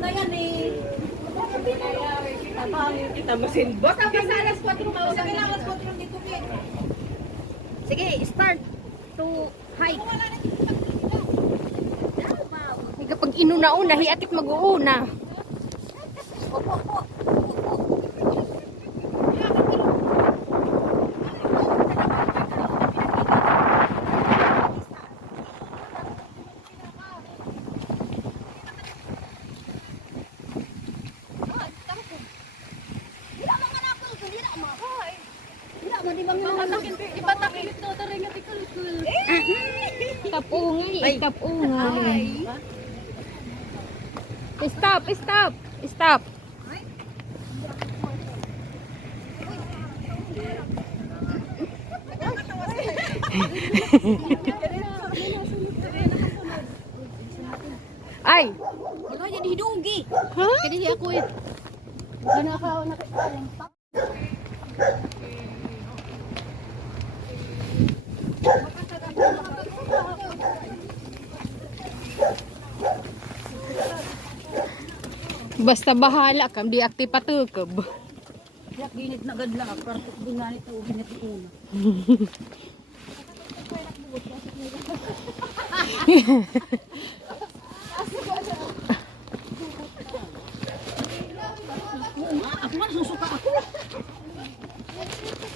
na yan eh. Kita mo silbot. Basta sa alas 4 mawag. Sa alas 4 dito eh. Sige, start to hike. Kapag inuna-una, hiatit mag-uuna. Tapungay, tapungay. Stop, stop, stop. Ay! Wala yan hidugi. Ha? Kaya ako eh. Gana ka nakikaling. Basta bahala ka, di akti patukab. Yak ginit na gadla. Parang binganit o ginit una. Ako nga nasusuka ako.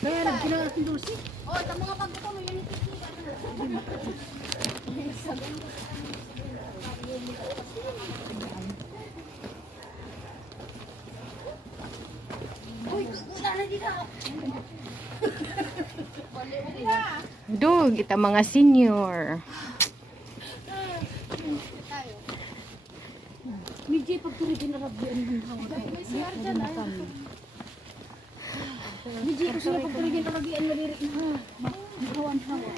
Kaya nagkinagal ang dulce. O, ito mga pagkato mo yun itikita. Uy, wala na dito. Dug, kita mga senior. Medyo pagturi din na rabyan ng hawa. Medyo ko sila pagturi din na rabyan na lirik na hawan-hawa.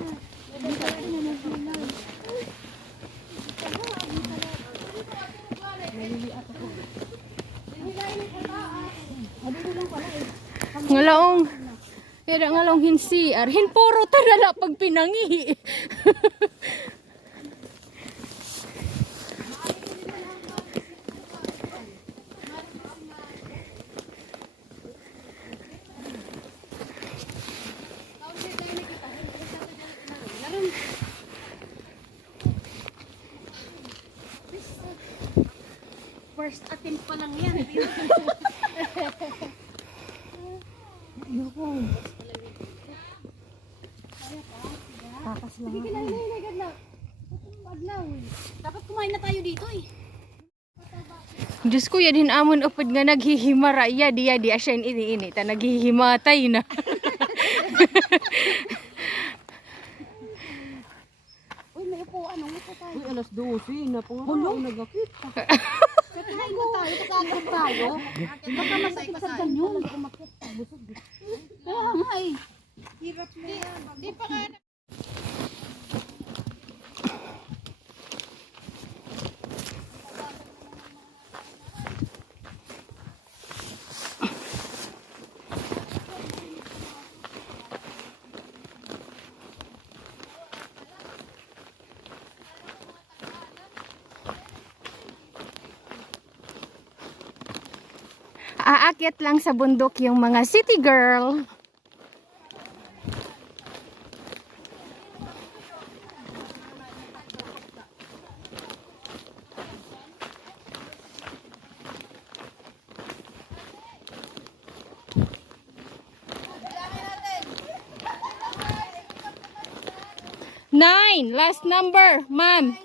Ngalaong, kaya ngalaong hinsiar. Hinpuro talala pag pinangi. First attempt pa lang yan. Sige, dapat kumain na tayo dito eh. Diyos ko, yan hinamon upod nga naghihimara. Iya, di asya ini ta naghihimatay na. Uy, may upuan. Ano upo tayo? Uy, alas 12 na po nga nagakit. Katayin ko tayo. Katayin tayo. Baka masakit sa ganyan. Kaya nga eh. Hirap na yan. Di pa nga. Aakyat lang sa bundok yung mga city girl. Nine, last number, ma'am.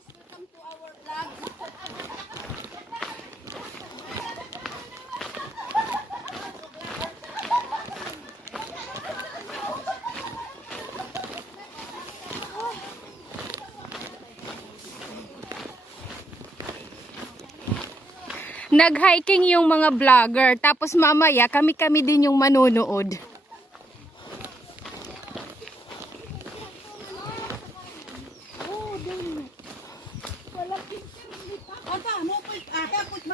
Nag-hiking yung mga vlogger, tapos mamaya kami-kami din yung manonood.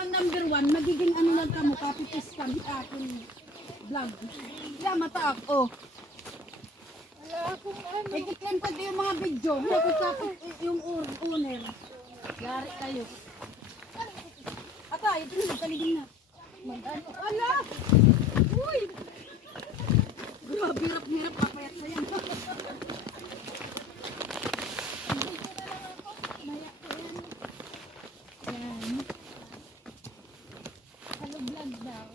Number 1, magiging ano lang kamo, copy-paste kami akin vlog. Kaya mata ako. Wala akong ano. I-claim pa yung mga video. Nakukapit yung owner. Yari kayo. At tayo. Ito na, magkaligin na. Mag-ano? Ala! Uy! Grabe, hirap-hirap. Papayat na yan. Hello vlog daw.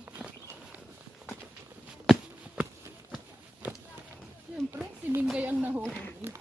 Siyempre, si Mingay ang nahuhuli.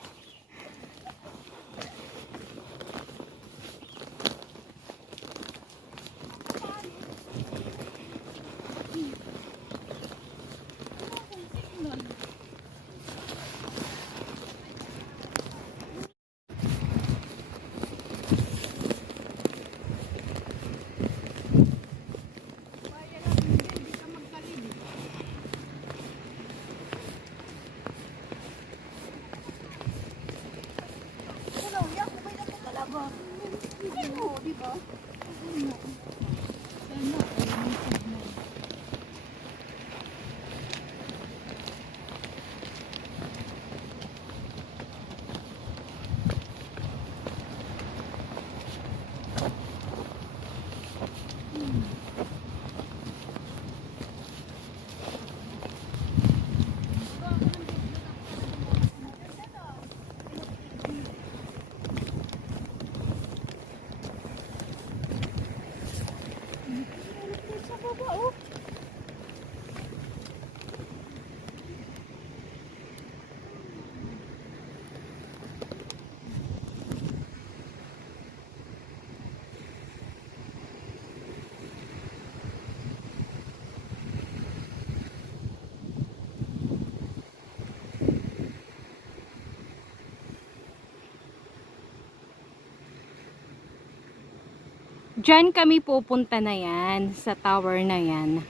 Diyan kami pupunta na yan, sa tower na yan.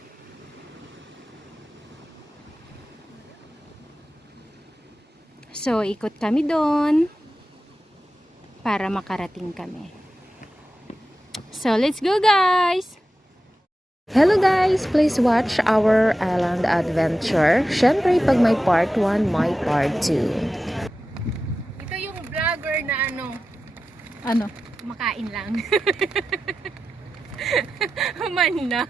So, ikot kami doon para makarating kami. So, let's go guys! Hello guys! Please watch our island adventure. Syempre, pag may part 1, may part 2. Ito yung vlogger na Ano? makain lang. Man na.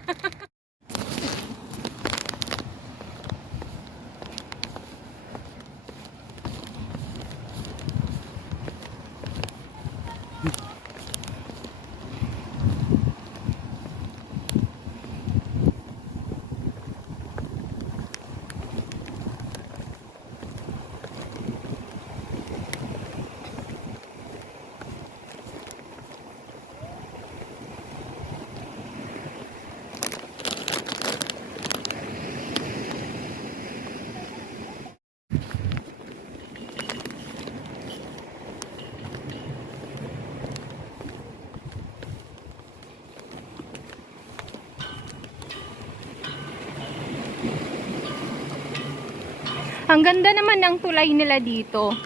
Ang ganda naman ng tulay nila dito.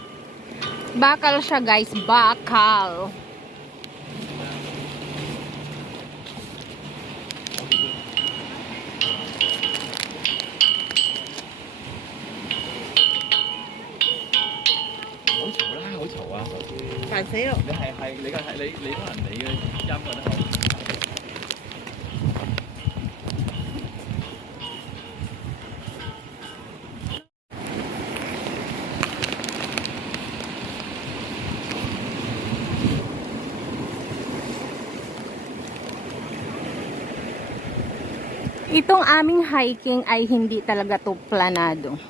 Bakal siya guys, bakal. Bạn xíu. 你係你個係你可能你嘅音覺得好。Itong aming hiking ay hindi talaga to planado.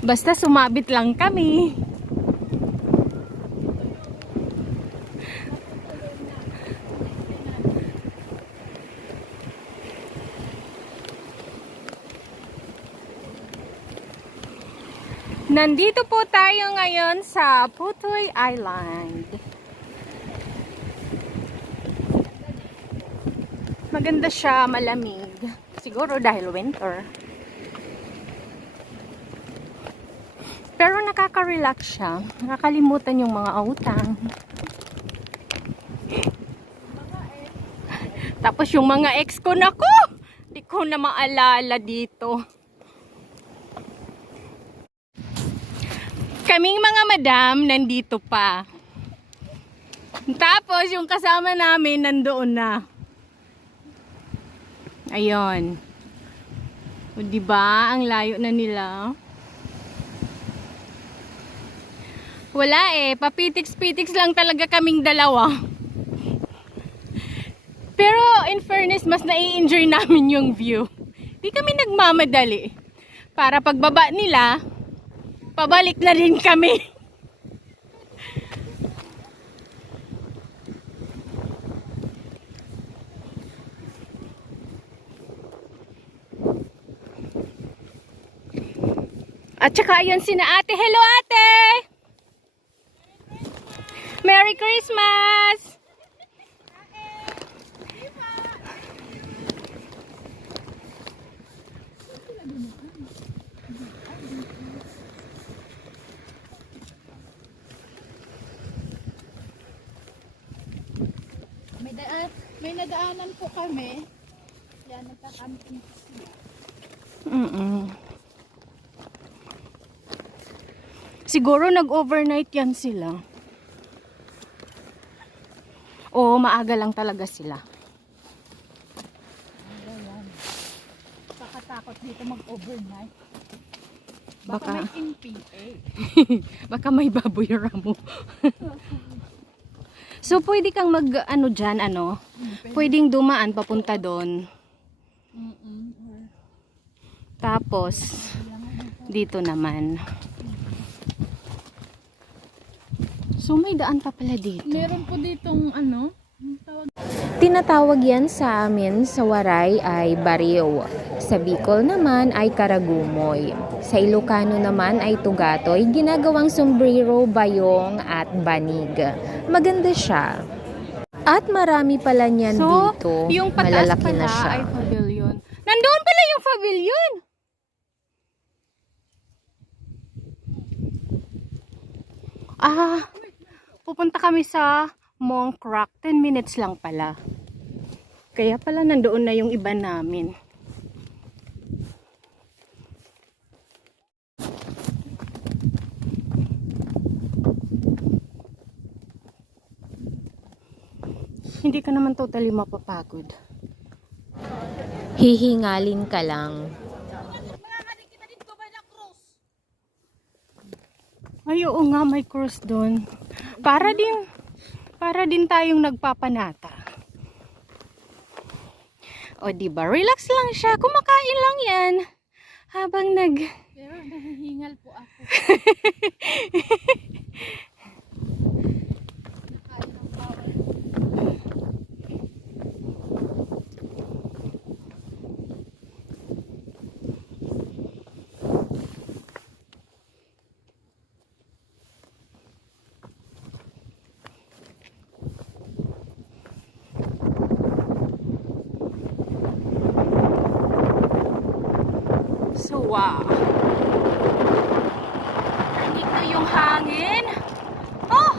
Basta sumabit lang kami. Nandito po tayo ngayon sa Putoy Island. Maganda siya, malamig. Siguro dahil winter. Pero nakaka-relax siya. Nakakalimutan yung mga utang. Tapos yung mga ex ko, naku! Di ko na maalala dito. Kaming mga madam, nandito pa. Tapos yung kasama namin, nandoon na. Ayun. O, diba? Ang layo na nila. Wala eh. Papitiks-pitiks lang talaga kaming dalawa. Pero in fairness, mas nai-enjoy namin yung view. Di kami nagmamadali. Para pagbaba nila, pabalik na rin kami. At saka ayun sina ate. Hello ate! Merry Christmas! May nadaanan po kami. Yan, nagka-camping sila. Siguro nag-overnight yan sila. Oo, maaga lang talaga sila. Kakatakot dito mag-overnight. Baka may NPA. baka may baboy ramo. So pwede kang mag ano diyan ano? Pwedeng dumaan papunta doon. Tapos dito naman. So may daan pa pala dito. Meron po ditong ano? Tinatawag yan sa amin sa Waray ay Bariw. Sa Bicol naman ay Karagumoy. Sa Ilocano naman ay Tugatoy, ginagawang sombrero, bayong at banig. Maganda siya. At marami pala niyan So, dito. yung pataas Malalaki pala na siya. ay pavilion. Nandoon pala yung pavilion. Pupunta kami sa Monk Rock. 10 minutes lang pala. Kaya pala nandoon na yung iba namin. Hindi ka naman totally mapapagod. Hihingalin ka lang. Ay, oo nga, may cruise doon. Para din tayong nagpapanata. O, diba? Relax lang siya. Kumakain lang yan. Habang Pero nahihingal po ako. Nakain ng bawal. So, wow. Rinig ko yung hangin. Oh!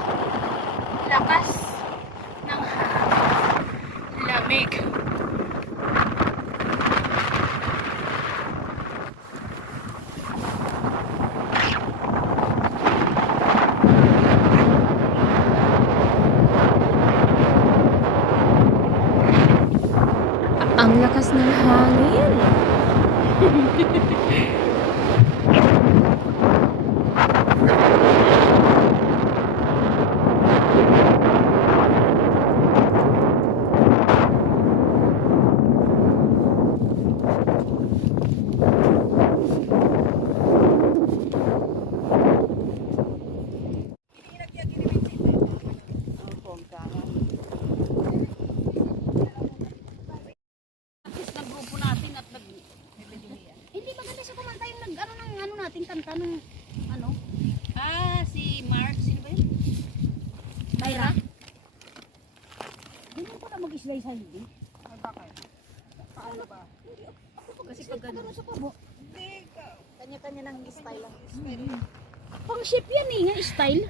Lakas ng hangin. Lamig. Ang lakas ng hangin. Hindi maganda siya kumanta yung nag-ano ng ano nating kanta ng ano? Si Mark. Sino ba yun? Mayra? Ganyan pa na mag-islay sa hindi? Paano ba? Kasi pag gano'n sa pabo. Kanya-kanya ng style lang. Pang shape yan eh, nga style.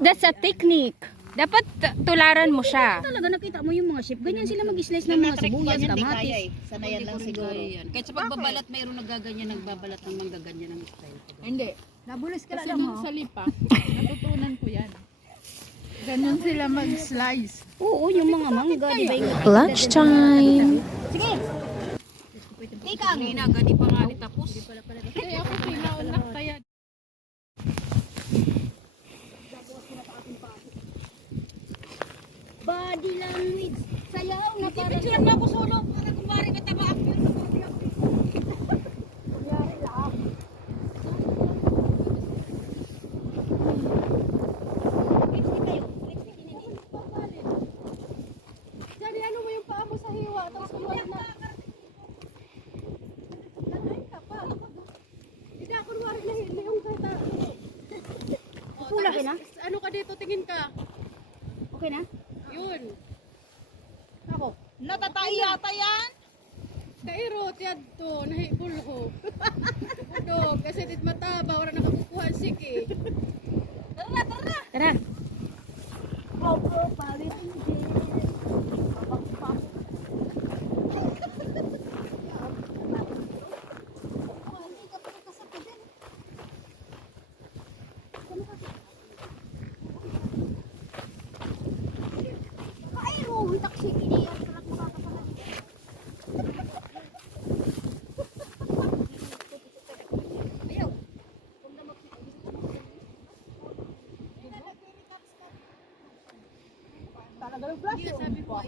That's a technique. Dapat tularan mo siya. Talaga nakita mo yung mga shape. Ganyan sila mag-slice ng mga sibuyas, kamatis. Sanayan lang siguro. Kahit sa pagbabalat, mayroon nagaganyan, nagbabalat ng manggaganyan ng style. Hindi. Nabulis ka lang mo. Sa lipa, natutunan ko yan. Ganyan sila mag-slice. Oo, yung mga mangga, di ba yung... Lunchtime. Sige, ang ina, gani pa nga ni tapos. Kaya ako pinaunak kaya. Body language. Sayaw na para. Picture mo ako solo para kumari mataba ako. Kunyari lang. Lipstick kayo. Lipstick din hindi. Diyan, ano mo yung paa mo sa hiwa. Tapos kumari na. Nanayin ka pa. Hindi ako kumari na yung kata. Pula ka na? Ano ka dito, tingin ka. Okay na? Yun. Ako. Natatay yata yan. Kairot yan to, nahibol ko. Dog, kasi dit mataba, wala nakakukuha sige. Tara. Opo, pawit. Hindi, sabi ko,